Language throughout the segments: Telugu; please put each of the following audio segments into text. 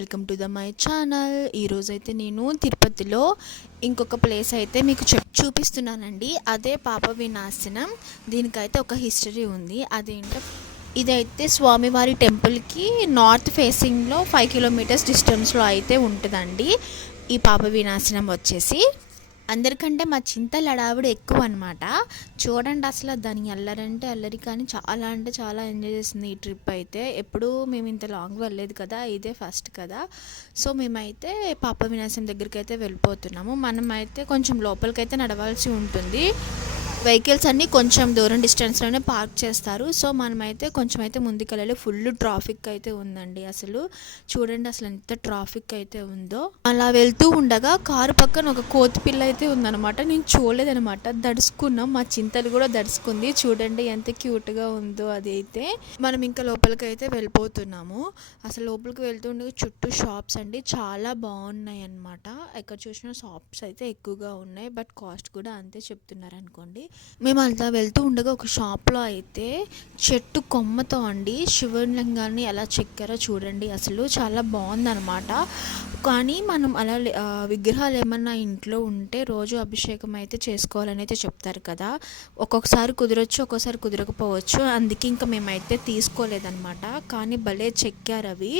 Welcome to the my channel. ఈరోజైతే నేను తిరుపతిలో ఇంకొక ప్లేస్ అయితే మీకు చూపిస్తున్నానండి. అదే పాప వినాశనం. దీనికైతే ఒక హిస్టరీ ఉంది. అదేంటో ఇదైతే స్వామివారి టెంపుల్కి నార్త్ ఫేసింగ్లో 5 కిలోమీటర్స్ డిస్టెన్స్లో అయితే ఉంటుందండి. ఈ పాప వినాశనం వచ్చేసి అందరికంటే మా చింతల అడావిడ ఎక్కువ అనమాట. చూడండి, అసలు దాని అల్లరంటే అల్లరి, కానీ చాలా అంటే చాలా ఎంజాయ్ చేసింది ఈ ట్రిప్ అయితే. ఎప్పుడూ మేము ఇంత లాంగ్ వెళ్ళలేదు కదా, ఇదే ఫస్ట్ కదా. సో మేమైతే పాప వినాశనం దగ్గరికి అయితే వెళ్ళిపోతున్నాము. మనం అయితే కొంచెం లోపలికైతే నడవాల్సి ఉంటుంది. వెహికల్స్ అన్నీ కొంచెం దూరం డిస్టెన్స్లోనే పార్క్ చేస్తారు. సో మనమైతే కొంచెం అయితే ముందుకెళ్ళాలి. ఫుల్ ట్రాఫిక్ అయితే ఉందండి. అసలు చూడండి, అసలు ఎంత ట్రాఫిక్ అయితే ఉందో. అలా వెళ్తూ ఉండగా కారు పక్కన ఒక కోతి పిల్ల అయితే ఉందన్నమాట. నేను చూడలేదనమాట, దడుచుకున్నాం. మా చింతలు కూడా దడుచుకుంది. చూడండి ఎంత క్యూట్గా ఉందో అది అయితే. మనం ఇంకా లోపలికి అయితే వెళ్ళిపోతున్నాము. అసలు లోపలికి వెళ్తూ ఉండగా చుట్టూ షాప్స్ అండి, చాలా బాగున్నాయి అన్నమాట. ఎక్కడ చూసినా షాప్స్ అయితే ఎక్కువగా ఉన్నాయి, బట్ కాస్ట్ కూడా అంతే చెప్తున్నారు అనుకోండి. మేము అలా వెళ్తూ ఉండగా ఒక షాప్లో అయితే చెట్టు కొమ్మతో అండి శివలింగాన్ని ఎలా చెక్కారో చూడండి. అసలు చాలా బాగుందన్నమాట. కానీ మనం అలా విగ్రహాలు ఏమన్నా ఇంట్లో ఉంటే రోజు అభిషేకం అయితే చేసుకోవాలని అయితే చెప్తారు కదా. ఒక్కొక్కసారి కుదరచ్చు, ఒక్కొక్కసారి కుదరకపోవచ్చు. అందుకే ఇంకా మేమైతే తీసుకోలేదన్నమాట. కానీ భలే చెక్కారు అవి,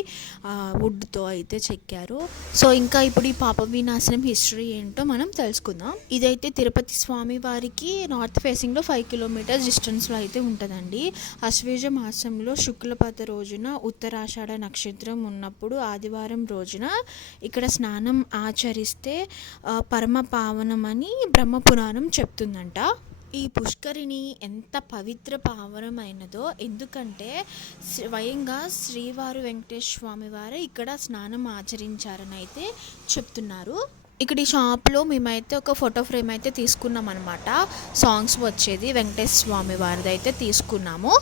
వుడ్తో అయితే చెక్కారు. సో ఇంకా ఇప్పుడు ఈ పాప వినాశనం హిస్టరీ ఏంటో మనం తెలుసుకుందాం. ఇదైతే తిరుపతి స్వామి వారికి నార్త్ ఫేసింగ్లో 5 కిలోమీటర్స్ డిస్టెన్స్లో అయితే ఉంటుందండి. ఆశ్వేజ మాసంలో శుక్లపద రోజున ఉత్తరాషాఢ నక్షత్రం ఉన్నప్పుడు ఆదివారం రోజున ఇక్కడ స్నానం ఆచరిస్తే పరమ పావనమని బ్రహ్మపురాణం చెప్తుందంట. ఈ పుష్కరిణి ఎంత పవిత్ర పావనమైనదో, ఎందుకంటే స్వయంగా శ్రీవారు వెంకటేశ్వర స్వామి వారు ఇక్కడ స్నానం ఆచరించారని అయితే చెప్తున్నారు. ఇక్కడ ఈ షాప్లో మేమైతే ఒక ఫోటో ఫ్రేమ్ అయితే తీసుకున్నాం అనమాట. సాంగ్స్ వచ్చేది వెంకటేశ్వర స్వామి వారిది అయితే తీసుకున్నాము.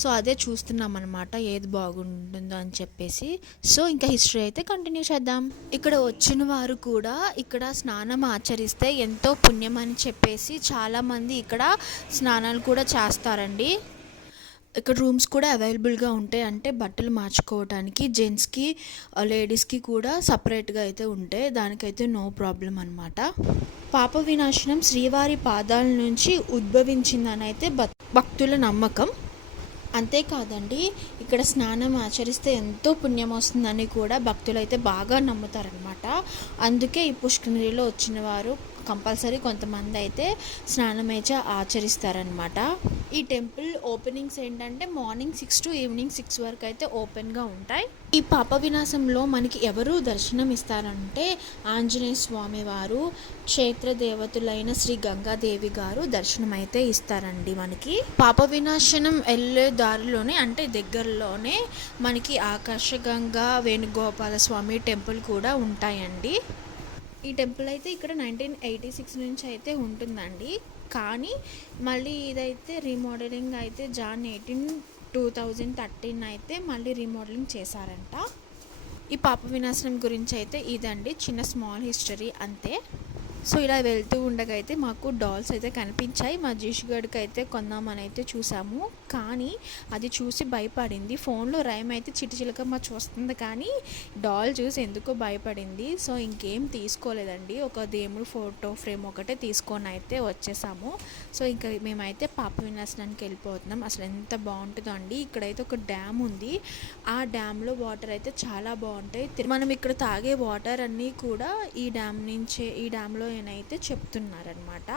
సో అదే చూస్తున్నాం అనమాట, ఏది బాగుంటుందో అని చెప్పేసి. సో ఇంకా హిస్టరీ అయితే కంటిన్యూ చేద్దాం. ఇక్కడ వచ్చిన వారు కూడా ఇక్కడ స్నానం ఆచరిస్తే ఎంతో పుణ్యం అని చెప్పేసి చాలామంది ఇక్కడ స్నానాలు కూడా చేస్తారండి. ఇక్కడ రూమ్స్ కూడా అవైలబుల్గా ఉంటాయి. అంటే బట్టలు మార్చుకోవడానికి జెంట్స్కి లేడీస్కి కూడా సపరేట్గా అయితే ఉంటాయి. దానికైతే నో ప్రాబ్లం అనమాట. పాప వినాశనం శ్రీవారి పాదాల నుంచి ఉద్భవించిందని అయితే భక్తుల నమ్మకం. అంతేకాదండి, ఇక్కడ స్నానం ఆచరిస్తే ఎంతో పుణ్యం వస్తుందని కూడా భక్తులు అయితే బాగా నమ్ముతారనమాట. అందుకే ఈ పుష్కరిణిలో వచ్చిన వారు కంపల్సరీ కొంతమంది అయితే స్నానం అయితే ఆచరిస్తారనమాట. ఈ టెంపుల్ ఓపెనింగ్స్ ఏంటంటే మార్నింగ్ 6 to ఈవినింగ్ 6 వరకు అయితే ఓపెన్గా ఉంటాయి. ఈ పాప వినాశంలో మనకి ఎవరు దర్శనం ఇస్తారంటే ఆంజనేయ స్వామి వారు, క్షేత్ర దేవతలైన శ్రీ గంగాదేవి గారు దర్శనం అయితే ఇస్తారండి మనకి. పాప వినాశనం వెళ్ళే దారిలోనే అంటే దగ్గరలోనే మనకి ఆకాశగంగా వేణుగోపాల స్వామి టెంపుల్ కూడా ఉంటాయండి. ఈ టెంపుల్ అయితే ఇక్కడ 1986 నుంచి అయితే ఉంటుందండి. కానీ మళ్ళీ ఇదైతే రీమోడలింగ్ అయితే Jan 18, 2013 అయితే మళ్ళీ రీమోడలింగ్ చేశారంట. ఈ పాప వినాశనం గురించి అయితే ఇదండి చిన్న స్మాల్ హిస్టరీ అంతే. సో ఇలా వెళ్తూ ఉండగా అయితే మాకు డాల్స్ అయితే కనిపించాయి. మా జీషుగడికి అయితే కొందామని అయితే చూసాము, కానీ అది చూసి భయపడింది. ఫోన్లో రైమ్ అయితే చిటిచిలకమ్మ చూస్తుంది, కానీ డాల్ చూసి ఎందుకో భయపడింది. సో ఇంకేం తీసుకోలేదండి, ఒక దేవుడు ఫోటో ఫ్రేమ్ ఒకటే తీసుకొని అయితే వచ్చేసాము. సో ఇంకా మేమైతే పాప వినాశనానికి వెళ్ళిపోతున్నాం. అసలు ఎంత బాగుంటుందో అండి. ఇక్కడైతే ఒక డ్యామ్ ఉంది, ఆ డ్యామ్లో వాటర్ అయితే చాలా బాగుంటాయి. మనం ఇక్కడ తాగే వాటర్ అన్నీ కూడా ఈ డ్యామ్లో అయితే చెప్తున్నారనమాట.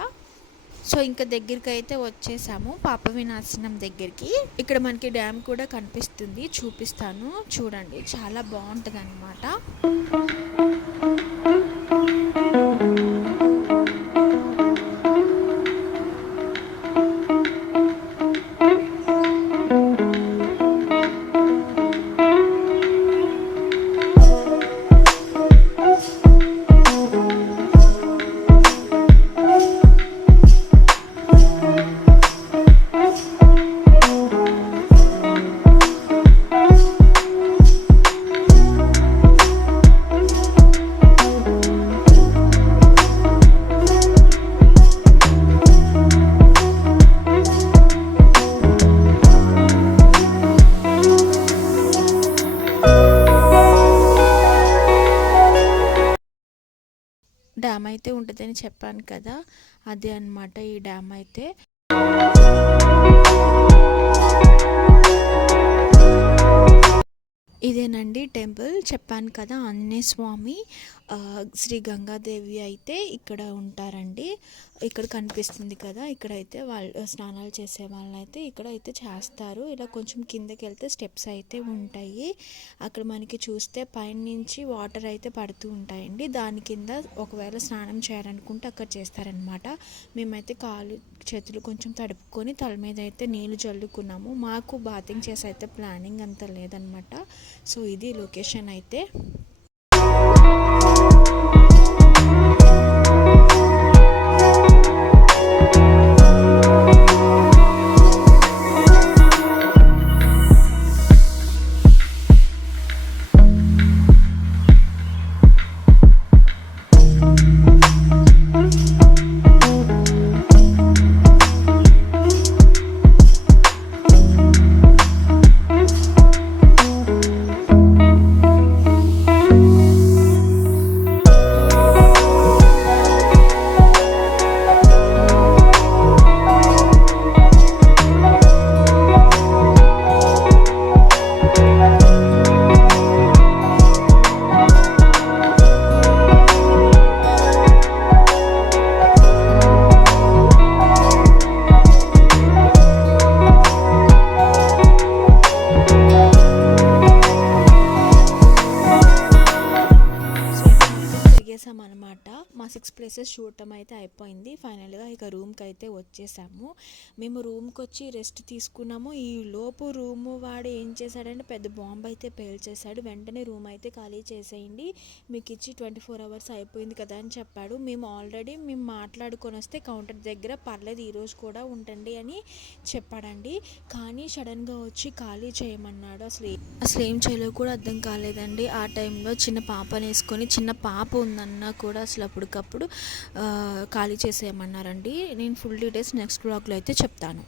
సో ఇంకా దగ్గరికి అయితే వచ్చేసాము, పాప వినాశనం దగ్గరికి. ఇక్కడ మనకి డ్యామ్ కూడా కనిపిస్తుంది, చూపిస్తాను చూడండి, చాలా బాగుంటుంది అనమాట. డ్యామ్ అయితే ఉంటుందని చెప్పాను కదా, అదే అన్నమాట ఈ డ్యామ్ అయితే. ఇదేనండి టెంపుల్, చెప్పాను కదా ఆంజనేయ స్వామి శ్రీ గంగాదేవి అయితే ఇక్కడ ఉంటారండి. ఇక్కడ కనిపిస్తుంది కదా, ఇక్కడైతే వాళ్ళు స్నానాలు చేసే వాళ్ళైతే ఇక్కడైతే చేస్తారు. ఇలా కొంచెం కిందకి వెళ్తే స్టెప్స్ అయితే ఉంటాయి. అక్కడ మనకి చూస్తే పైన నుంచి వాటర్ అయితే పడుతూ ఉంటాయండి. దాని కింద ఒకవేళ స్నానం చేయాలనుకుంటే అక్కడ చేస్తారనమాట. మేమైతే కాలు చేతులు కొంచెం తడుపుకొని తల మీద అయితే నీళ్ళు జల్లుకున్నాము. మాకు బాతింగ్ చేసి అయితే ప్లానింగ్ అంత లేదనమాట. సో ఇది లొకేషన్ అయితే. అనమాట. మా 6 ప్లేసెస్ చూడటం అయితే అయిపోయింది. ఫైనల్గా ఇక రూమ్కి అయితే వచ్చేసాము. మేము రూమ్కి వచ్చి రెస్ట్ తీసుకున్నాము. ఈ లోపు రూమ్ వాడు ఏం చేశాడంటే పెద్ద బాంబు అయితే పేల్చేశాడు. వెంటనే రూమ్ అయితే ఖాళీ చేసేయండి, మీకు ఇచ్చి 24 hours అయిపోయింది కదా అని చెప్పాడు. మేము మాట్లాడుకొని వస్తే కౌంటర్ దగ్గర పర్లేదు ఈరోజు కూడా ఉండండి అని చెప్పాడండి. కానీ సడన్గా వచ్చి ఖాళీ చేయమన్నాడు. అసలు ఏం చేయలో కూడా అర్థం కాలేదండి. ఆ టైంలో చిన్న పాపని వేసుకొని, చిన్న పాప ఉందన్నా కూడా అసలు అప్పటికప్పుడు ఖాళీ చేసేయమన్నారండి. నేను ఫుల్ డీటెయిల్స్ నెక్స్ట్ బ్లాగ్లో అయితే చెప్తాను.